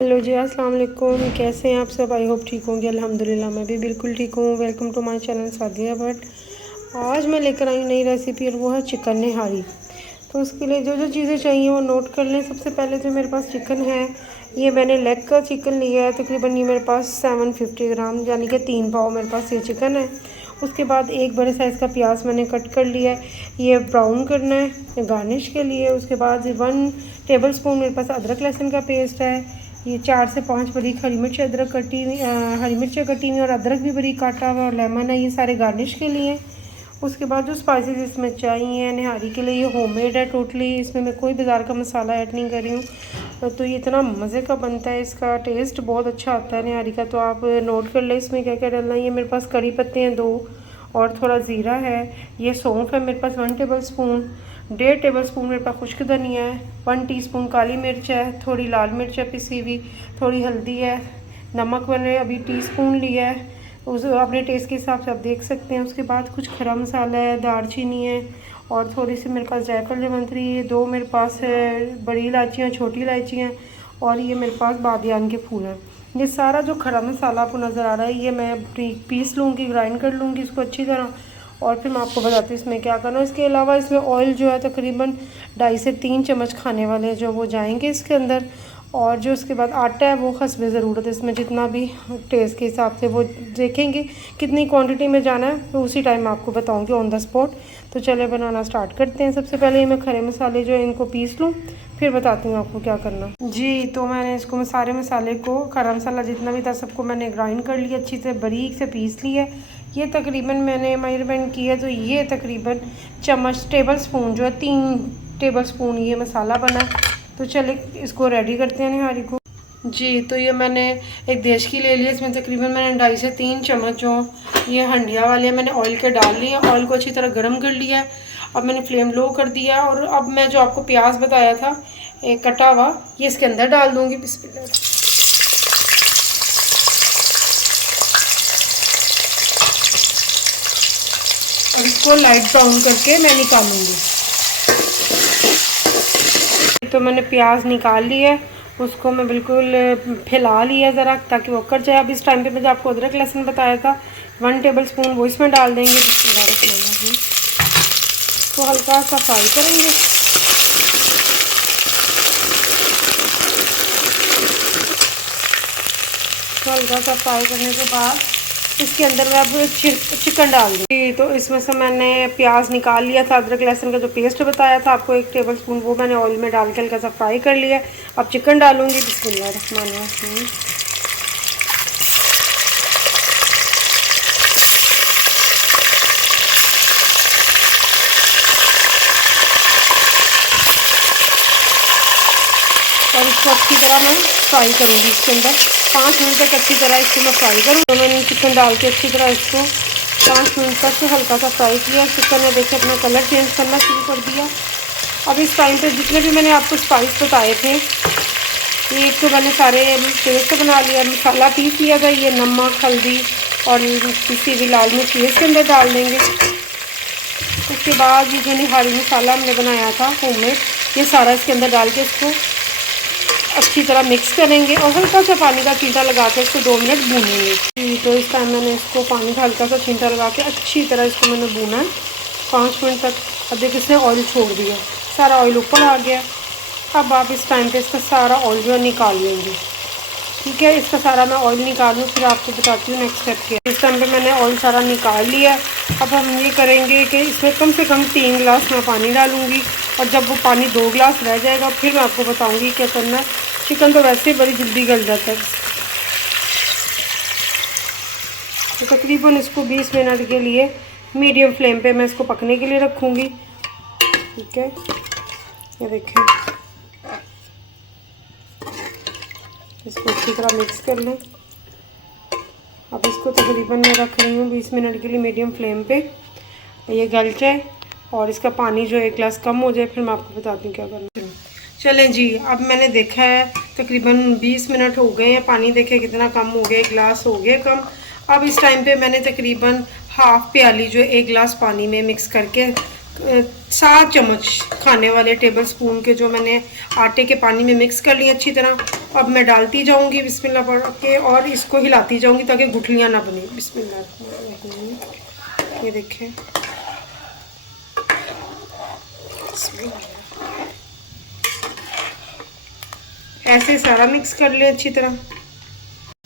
Hello जी, अस्सलाम वालेकुम। कैसे हैं आप सब? आई होप ठीक होंगे। अल्हम्दुलिल्लाह मैं भी बिल्कुल ठीक हूँ। Welcome to my channel Sadia Bhatt. आज मैं लेकर आई नई रेसिपी और वो है चिकन निहारी। तो उसके लिए जो जो चीज़ें चाहिए वो नोट कर लें। सबसे पहले जो मेरे पास चिकन है, ये मैंने लेग का चिकन लिया है। तकरीबन ये मेरे पास 750 ग्राम यानी कि 3 पाव मेरे पास ये चिकन है। उसके बाद एक बड़े साइज़ का प्याज मैंने कट कर लिया है, ये ब्राउन करना है गार्निश के लिए। उसके बाद 1 टेबल स्पून मेरे पास अदरक लहसुन का पेस्ट है। ये 4 से 5 बारीक हरी मिर्च अदरक कटी हुई, हरी मिर्चें कटी हुई और अदरक भी बारीक काटा हुआ और लेमन है। ये सारे गार्निश के लिए। उसके बाद जो स्पाइसेस इसमें चाहिए निहारी के लिए, ये होममेड है टोटली। इसमें मैं कोई बाज़ार का मसाला ऐड नहीं कर रही हूँ। तो ये इतना मज़े का बनता है, इसका टेस्ट बहुत अच्छा आता है निहारी का। तो आप नोट कर लें इसमें क्या क्या डालना है। ये मेरे पास कड़ी पत्ते हैं 2 और थोड़ा ज़ीरा है। ये सौंफ है मेरे पास 1 टेबल स्पून। 1.5 टेबल स्पून मेरे पास खुश्क धनिया है। 1 टीस्पून काली मिर्च है। थोड़ी लाल मिर्च है पिसी हुई। थोड़ी हल्दी है। नमक मैंने अभी टीस्पून लिया है, उस अपने टेस्ट के हिसाब से आप देख सकते हैं। उसके बाद कुछ खड़ा मसाला है, दालचीनी है और थोड़ी सी मेरे पास जायफल जवंत्री है। 2 मेरे पास है बड़ी इलायचियाँ, छोटी इलायचियाँ और ये मेरे पास बादियान के फूल हैं। ये सारा जो खड़ा मसाला आपको नज़र आ रहा है, ये मैं पीस लूँगी, ग्राइंड कर लूँगी इसको अच्छी तरह और फिर मैं आपको बताती हूँ इसमें क्या करना है। इसके अलावा इसमें ऑयल जो है तकरीबन 2.5 से 3 चम्मच खाने वाले जो वो जाएंगे इसके अंदर। और जो उसके बाद आटा है वो हस्बे ज़रूरत है, इसमें जितना भी टेस्ट के हिसाब से वो देखेंगे कितनी क्वांटिटी में जाना है, तो उसी टाइम आपको बताऊंगी ऑन द स्पॉट। तो चले बनाना स्टार्ट करते हैं। सबसे पहले मैं खड़े मसाले जो है इनको पीस लूँ, फिर बताती हूँ आपको क्या करना जी। तो मैंने इसको सारे मसाले को, खड़ा मसाला जितना भी था सबको मैंने ग्राइंड कर लिया, अच्छी से बारीक से पीस लिया। ये तकरीबन मैंने मेजरमेंट किया तो ये तकरीबन चम्मच टेबल स्पून जो है 3 टेबल स्पून ये मसाला बना। तो चले इसको रेडी करते हैं निहारी को जी। तो ये मैंने एक देश की ले ली, इसमें तकरीबन मैंने 2.5 से 3 चम्मच जो ये हंडिया वाले मैंने ऑयल के डाल लिए। ऑयल को अच्छी तरह गर्म कर लिया। अब मैंने फ्लेम लो कर दिया और अब मैं जो आपको प्याज बताया था एक कटा हुआ, ये इसके अंदर डाल दूँगी। बिस्मिल्लाह। और इसको लाइट ब्राउन करके मैं निकालूंगी। तो मैंने प्याज निकाल लिया है, उसको मैं बिल्कुल फैला लिया ज़रा ताकि वो कट जाए। अब इस टाइम पे मैं जो आपको अदरक लहसुन बताया था 1 टेबल स्पून वो इसमें डाल देंगे। तो हल्का सा फ्राई करेंगे। तो हल्का सा फ्राई करने के बाद इसके अंदर मैं अब चिकन डाल दूँगी। तो इसमें से मैंने प्याज निकाल लिया था, अदरक लहसुन का जो पेस्ट बताया था आपको 1 टेबल स्पून, वो मैंने ऑयल में डाल के हल्का सा फ्राई कर लिया। अब चिकन डालूँगी। बिस्मिल्लाहिर्रहमानिर्रहीम। और इसको अच्छी तरह मैं फ्राई करूँगी। इसके अंदर 5 मिनट तक अच्छी तरह इसको मैं फ्राई करूँ। तो मैंने चिकन डाल के अच्छी तरह इसको 5 मिनट तक हल्का सा फ्राई किया। चिकन ने देखिए अपना कलर चेंज करना शुरू कर दिया। अब इस टाइम पे जितने भी मैंने आपको स्पाइस बताए थे, ये एक तो मैंने सारे पेस्ट बना लिया, मसाला पीस लिया था। ये नमक, हल्दी और पिसी हुई लाल मिर्च इसके अंदर डाल देंगे। उसके बाद ये जो निहारी मसाला हमने बनाया था होममेड, ये सारा इसके अंदर डाल के इसको अच्छी तरह मिक्स करेंगे और हल्का सा पानी का छींटा लगा के इसको 2 मिनट भूनेंगे। तो इस टाइम मैंने इसको पानी का हल्का सा छींटा लगा के अच्छी तरह इसको मैंने भूना है 5 मिनट तक। अब देखिए इसने ऑयल छोड़ दिया, सारा ऑयल ऊपर आ गया। अब आप इस टाइम पे इसका सारा ऑयल जो है निकाल लेंगे। ठीक है, इसका सारा मैं ऑयल निकाल लूँ फिर आपको बताती हूँ नेक्स्ट स्टेप क्या। इस टाइम पे मैंने ऑयल सारा निकाल लिया। अब हम ये करेंगे कि इसमें कम से कम 3 गिलास मैं पानी डालूँगी और जब वो पानी 2 गिलास रह जाएगा फिर मैं आपको बताऊँगी क्या करना है। चिकन तो वैसे ही बड़ी जल्दी गल जाता है। तो तकरीबन इसको 20 मिनट के लिए मीडियम फ्लेम पे मैं इसको पकने के लिए रखूँगी। ठीक है, ये देखें, इसको अच्छी तरह मिक्स कर लें। अब इसको तकरीबन मैं रख रही हूँ 20 मिनट के लिए मीडियम फ्लेम पे, ये गल जाए और इसका पानी जो 1 गिलास कम हो जाए, फिर मैं आपको बताती हूँ क्या करना है। चलें जी, अब मैंने देखा है तकरीबन 20 मिनट हो गए हैं। पानी देखें कितना कम हो गया, 1 गिलास हो गया कम। अब इस टाइम पे मैंने तकरीबन हाफ़ प्याली जो 1 गिलास पानी में मिक्स करके 7 चम्मच खाने वाले टेबल स्पून के जो मैंने आटे के पानी में मिक्स कर लिए अच्छी तरह। अब मैं डालती जाऊंगी बिस्मिल्लाह पढ़ के और इसको हिलाती जाऊंगी ताकि गुठलियाँ ना बने। बिस्मिल्लाह, ये देखें, ऐसे सारा मिक्स कर लिया अच्छी तरह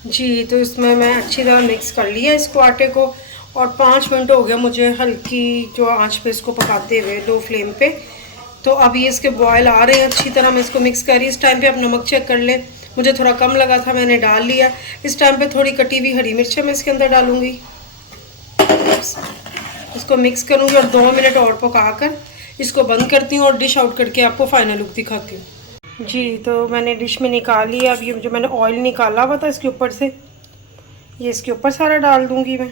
जी। तो इसमें मैं अच्छी तरह मिक्स कर लिया इसको आटे को और 5 मिनट हो गया मुझे हल्की जो आंच पे इसको पकाते हुए, लो फ्लेम पे। तो अब ये इसके बॉयल आ रहे हैं अच्छी तरह। मैं इसको मिक्स कर रही। इस टाइम पे आप नमक चेक कर लें, मुझे थोड़ा कम लगा था, मैंने डाल लिया। इस टाइम पे थोड़ी कटी हुई हरी मिर्चें मैं इसके अंदर डालूँगी। इसको मिक्स करूँगी और 2 मिनट और पका कर इसको बंद करती हूँ और डिश आउट करके आपको फाइनल लुक दिखाती हूँ जी। तो मैंने डिश में निकाल लिया। अब ये जो मैंने ऑयल निकाला हुआ था इसके ऊपर से, ये इसके ऊपर सारा डाल दूँगी मैं।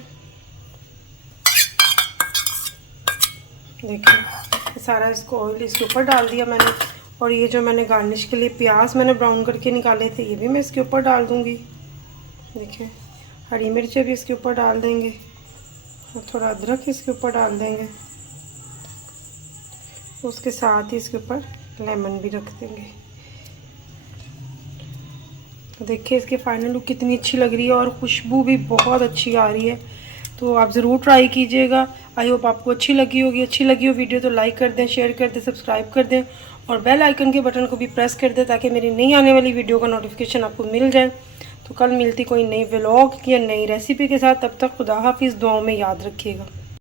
देखिए सारा इसको ऑयल इसके ऊपर डाल दिया मैंने। और ये जो मैंने गार्निश के लिए प्याज मैंने ब्राउन करके निकाले थे, ये भी मैं इसके ऊपर डाल दूँगी। देखिए हरी मिर्चें भी इसके ऊपर डाल देंगे और थोड़ा अदरक इसके ऊपर डाल देंगे। उसके साथ ही इसके ऊपर लेमन भी रख देंगे। तो देखिए इसकी फाइनल लुक कितनी अच्छी लग रही है और खुशबू भी बहुत अच्छी आ रही है। तो आप ज़रूर ट्राई कीजिएगा। आई होप आपको अच्छी लगी होगी। अच्छी लगी हो वीडियो तो लाइक कर दें, शेयर कर दें, सब्सक्राइब कर दें और बेल आइकन के बटन को भी प्रेस कर दें ताकि मेरी नई आने वाली वीडियो का नोटिफिकेशन आपको मिल जाए। तो कल मिलती कोई नई व्लॉग या नई रेसिपी के साथ। तब तक खुदा हाफिज़, दुआओं में याद रखिएगा।